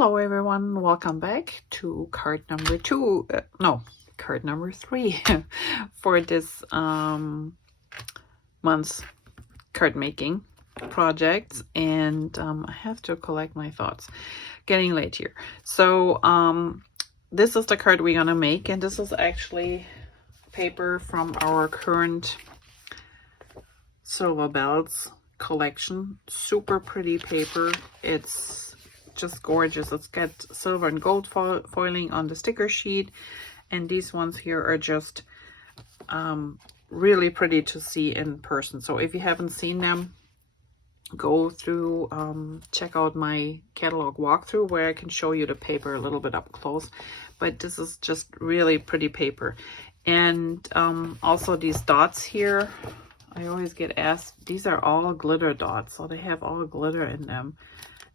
Hello everyone, welcome back to card number card number 3 for this month's card making projects. And I have to collect my thoughts, getting late here. So this is the card we're gonna make, and this is actually paper from our current Silver Bells collection. Super pretty paper. It's just gorgeous. It's got silver and gold foiling on the sticker sheet, and these ones here are just really pretty to see in person. So if you haven't seen them, go through, check out my catalog walkthrough where I can show you the paper a little bit up close. But this is just really pretty paper. And also these dots here, I always get asked, these are all glitter dots, so they have all glitter in them.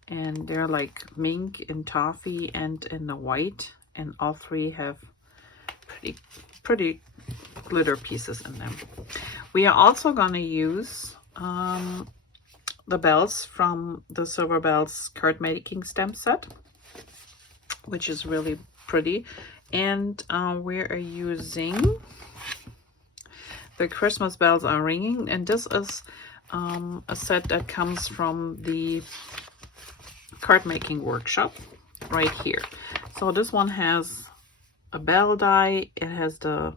And they're like mink and toffee and in the white, and all three have pretty glitter pieces in them. We are also going to use the bells from the Silver Bells card making stamp set, which is really pretty. And we are using the Christmas Bells Are Ringing, and this is a set that comes from the card making workshop right here. So this one has a bell die, it has the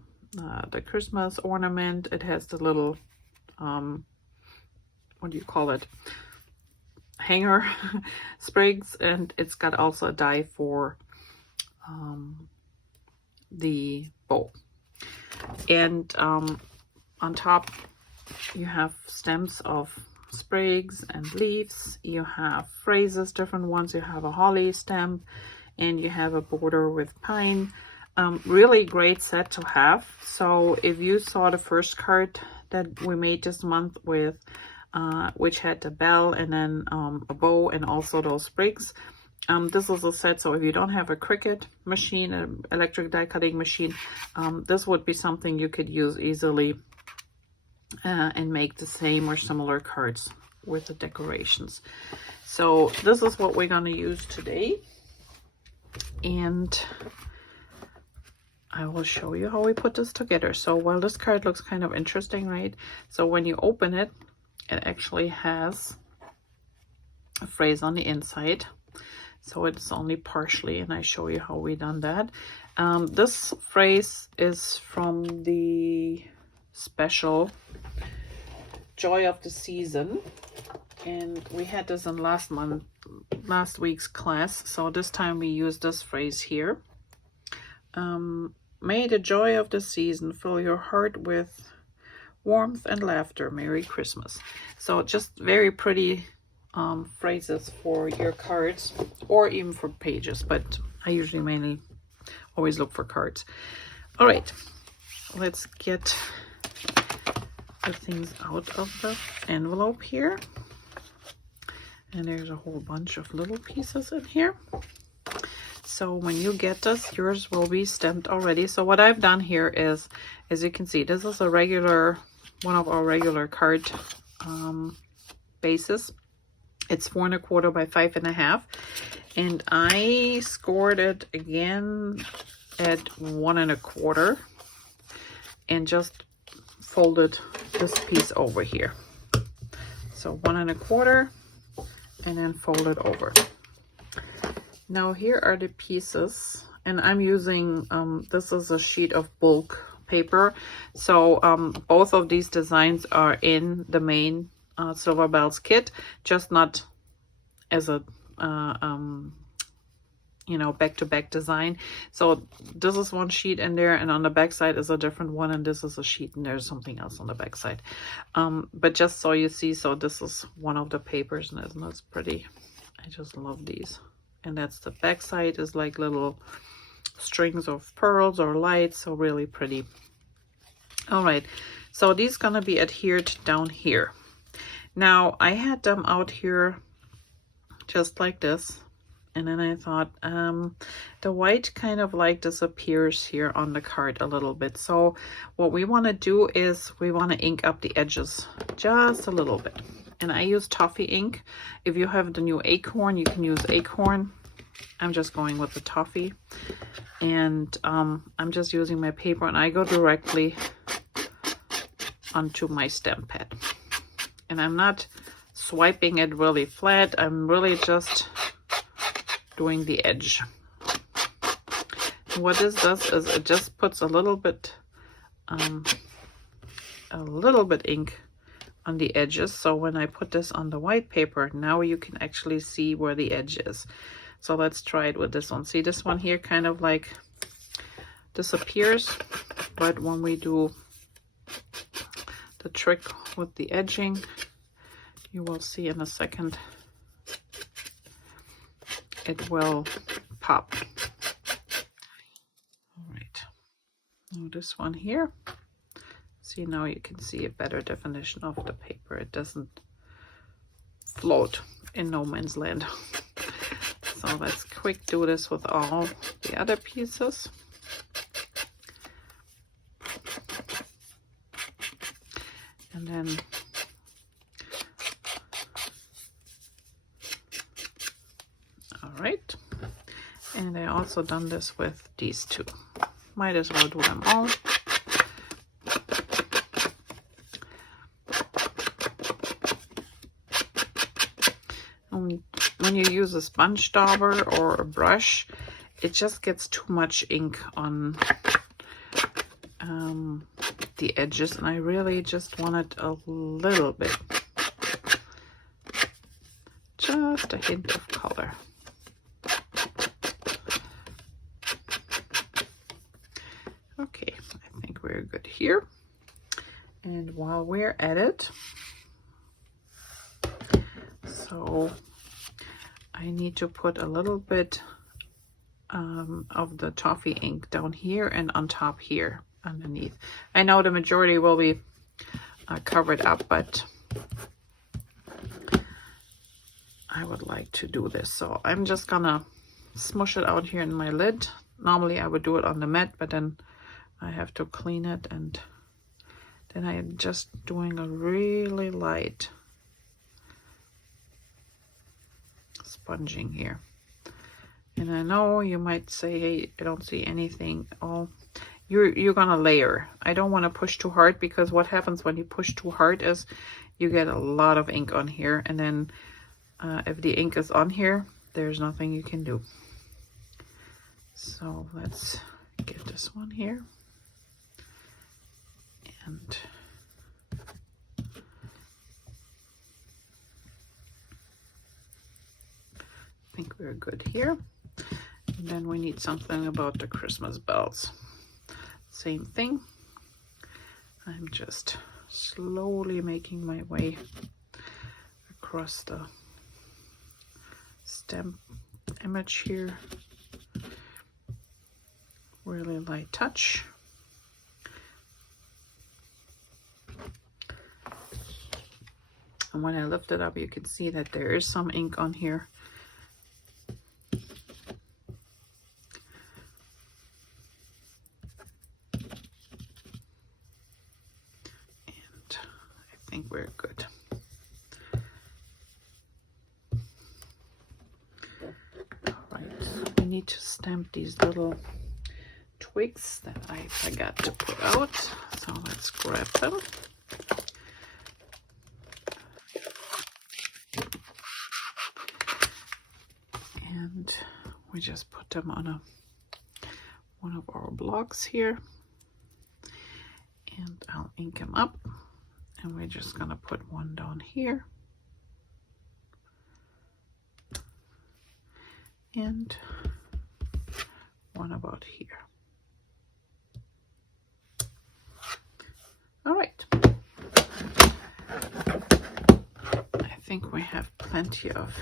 Christmas ornament, it has the little what do you call it, hanger sprigs, and it's got also a die for the bow. And on top you have stems of sprigs and leaves. You have phrases, different ones. You have a holly stamp, and you have a border with pine. Really great set to have. So if you saw the first card that we made this month with which had the bell and then a bow and also those sprigs, this is a set. So if you don't have a Cricut machine, an electric die cutting machine, this would be something you could use easily and make the same or similar cards with the decorations. So this is what we're going to use today, and I will show you how we put this together. So while this card looks kind of interesting, right? So when you open it, it actually has a phrase on the inside. So it's only partially, and I show you how we done that. This phrase is from the special Joy of the Season, and we had this in last week's class. So this time we use this phrase here. May the joy of the season fill your heart with warmth and laughter. Merry Christmas. So just very pretty phrases for your cards, or even for pages, but I usually mainly always look for cards. All right, let's get the things out of the envelope here. And there's a whole bunch of little pieces in here. So when you get this, yours will be stamped already. So what I've done here is, as you can see, this is a regular, one of our regular card bases. It's 4 1/4 by 5 1/2, and I scored it again at 1 1/4, and just folded this piece over here. So 1 1/4, and then fold it over. Now here are the pieces, and I'm using this is a sheet of bulk paper. So both of these designs are in the main Silver Bells kit, just not as a you know, back-to-back design. So this is one sheet in there, and on the back side is a different one, and this is a sheet, and there's something else on the back side. But just so you see, so this is one of the papers, and isn't that pretty? I just love these. And that's the back side, is like little strings of pearls or lights, so really pretty. All right, so these gonna be adhered down here. Now I had them out here just like this, and then I thought the white kind of like disappears here on the card a little bit. So what we want to do is we want to ink up the edges just a little bit, and I use toffee ink. If you have the new Acorn, you can use Acorn. I'm just going with the toffee, and I'm just using my paper, and I go directly onto my stamp pad, and I'm not swiping it really flat. I'm really just doing the edge. And what this does is it just puts a little bit ink on the edges, so when I put this on the white paper, now you can actually see where the edge is. So let's try it with this one. See, this one here kind of like disappears, but when we do the trick with the edging, you will see in a second it will pop. All right, now this one here, see, now you can see a better definition of the paper. It doesn't float in no man's land. So let's quick do this with all the other pieces. And then all right. And I also done this with these two. Might as well do them all. When you use a sponge dauber or a brush, it just gets too much ink on the edges, and I really just want it a little bit, just a hint of color. Okay, I think we're good here. And while we're at it, so I need to put a little bit of the toffee ink down here and on top here underneath. I know the majority will be covered up, but I would like to do this. So I'm just gonna smush it out here in my lid. Normally I would do it on the mat, but then I have to clean it, and then I am just doing a really light sponging here. And I know you might say, hey, I don't see anything. Oh, you're gonna layer. I don't want to push too hard, because what happens when you push too hard is you get a lot of ink on here, and then if the ink is on here, there's nothing you can do. So let's get this one here, and I think we're good here. And then we need something about the Christmas bells. Same thing. I'm just slowly making my way across the stamp image here. Really light touch. And when I lift it up, you can see that there is some ink on here. We're good. All right, we need to stamp these little twigs that I forgot to put out, so let's grab them. And we just put them on one of our blocks here, and I'll ink them up. And we're just gonna put one down here and one about here. All right. I think we have plenty of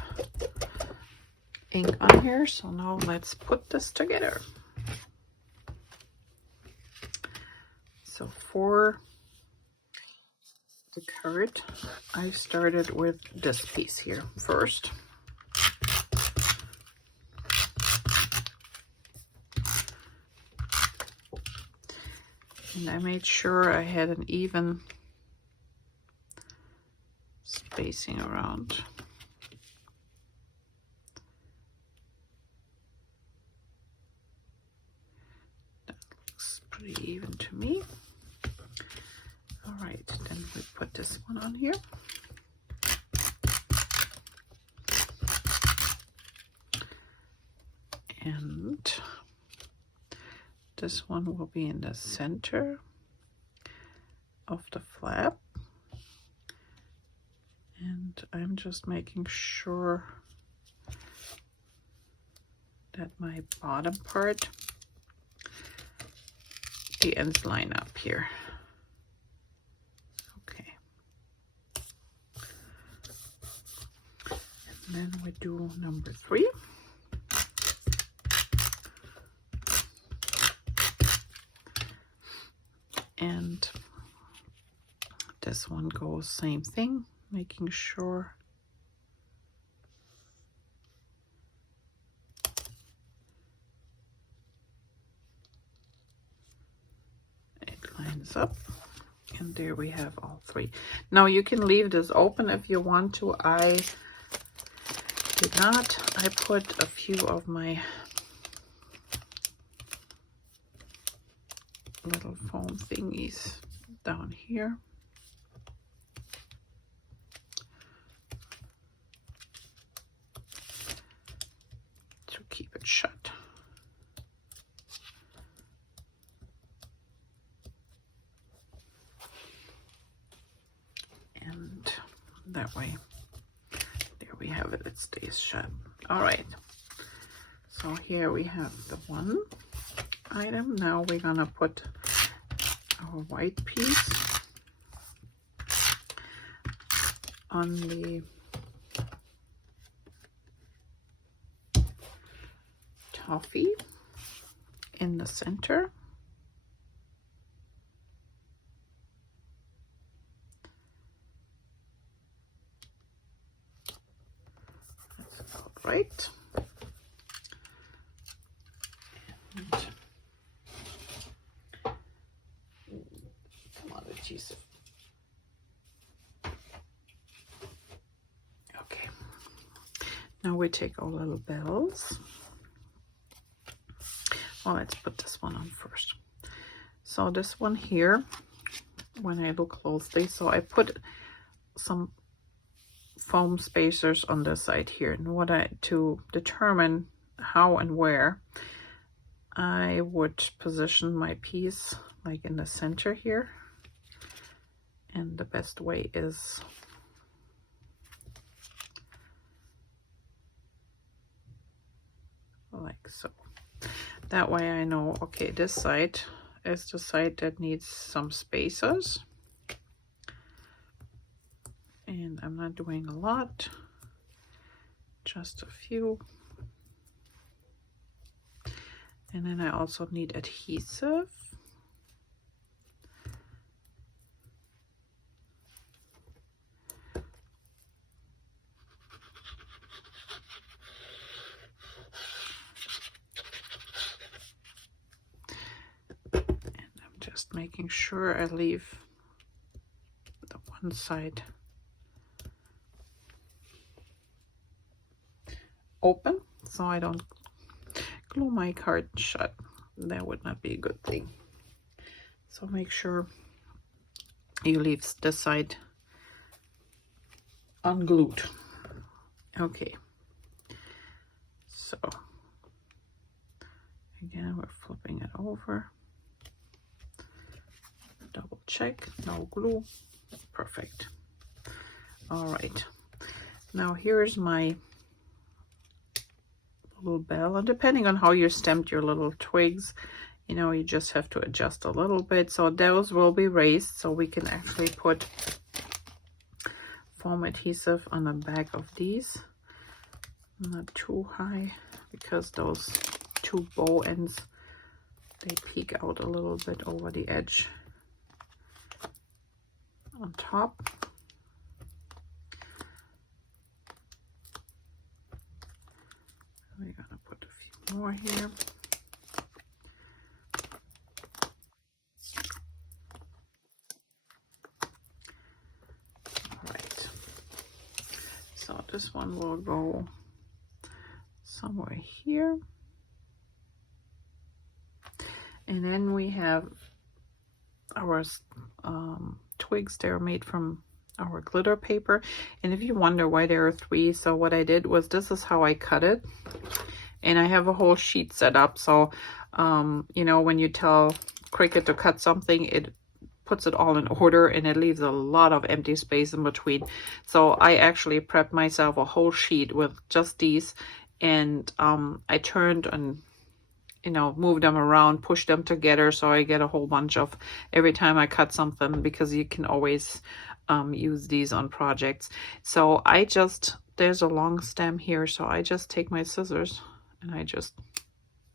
ink on here, so now let's put this together. So for the card, I started with this piece here first. And I made sure I had an even spacing around. pretty even to me. All right, then we put this one on here. And this one will be in the center of the flap. And I'm just making sure that my bottom part, the ends line up here. Okay. And then we do number 3. And this one goes same thing, making sure it lines up. And there we have all 3. Now you can leave this open if you want to. I did not. I put a few of my little foam thingies down here. To keep it shut. And that way, there we have it, it stays shut. All right, so here we have the one item. Now we're gonna put our white piece on the toffee in the center. That's about right. And come on, adhesive. Okay. Now we take our little bells. Well, let's put this one on first. So this one here, when I look closely, so I put some foam spacers on this side here, and to determine how and where I would position my piece, like in the center here. And the best way is like so. That way I know, okay, this side is the side that needs some spacers. And I'm not doing a lot, just a few. And then I also need adhesive. Making sure I leave the one side open so I don't glue my card shut. That would not be a good thing. So make sure you leave this side unglued. Okay, so again we're flipping it over. Double check, no glue, perfect. All right, now here's my little bell, and depending on how you stamped your little twigs, you know, you just have to adjust a little bit. So those will be raised, so we can actually put foam adhesive on the back of these. Not too high, because those 2 bow ends, they peek out a little bit over the edge. On top. We're gonna put a few more here. All right. So this one will go somewhere here. And then we have our twigs. They're made from our glitter paper. And if you wonder why there are 3, so what I did was, this is how I cut it. And I have a whole sheet set up. So, you know, when you tell Cricut to cut something, it puts it all in order, and it leaves a lot of empty space in between. So I actually prepped myself a whole sheet with just these, and I turned and, you know, move them around, push them together, so I get a whole bunch of every time I cut something, because you can always use these on projects. So I just, there's a long stem here, so I just take my scissors and I just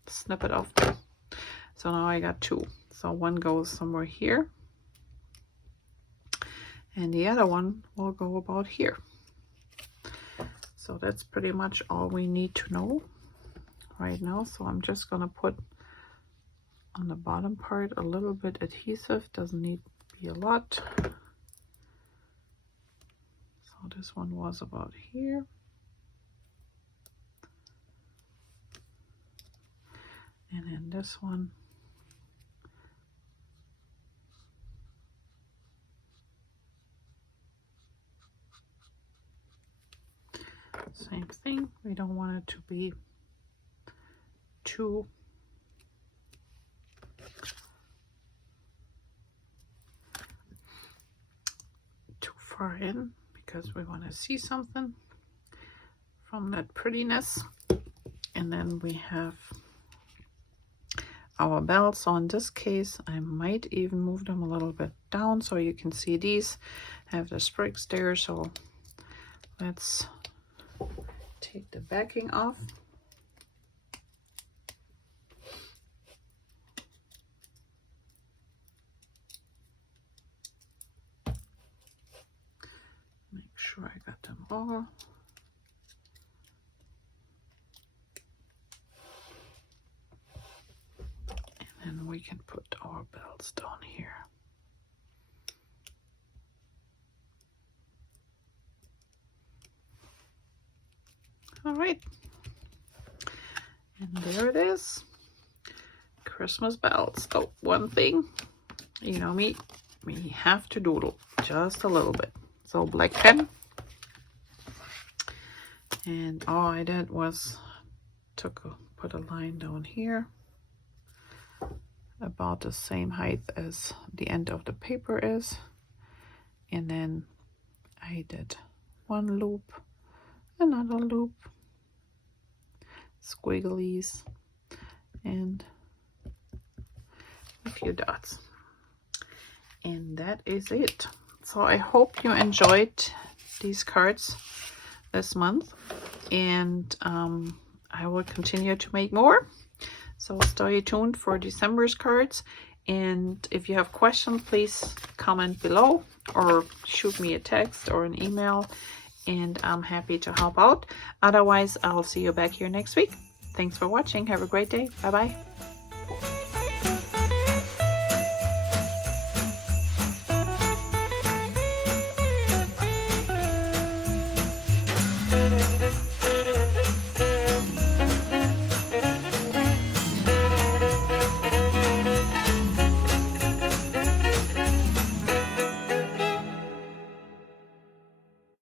snip it off there. So now I got 2. So one goes somewhere here, and the other one will go about here. So that's pretty much all we need to know right now. So I'm just gonna put on the bottom part a little bit adhesive, doesn't need to be a lot. So this one was about here. And then this one. Same thing, we don't want it to be too far in, because we want to see something from that prettiness. And then we have our bells. So in this case, I might even move them a little bit down so you can see these have the sprigs there. So let's take the backing off. Make sure I got them all. And then we can put our bells down here. All right, and there it is, Christmas bells. Oh, one thing, you know me, we have to doodle just a little bit. So black pen, and all I did was put a line down here about the same height as the end of the paper is, and then I did one loop, another loop, squigglies, and a few dots, and that is it. So I hope you enjoyed these cards this month, and I will continue to make more, so stay tuned for December's cards. And if you have questions, please comment below or shoot me a text or an email, and I'm happy to help out. Otherwise, I'll see you back here next week. Thanks for watching. Have a great day. Bye bye.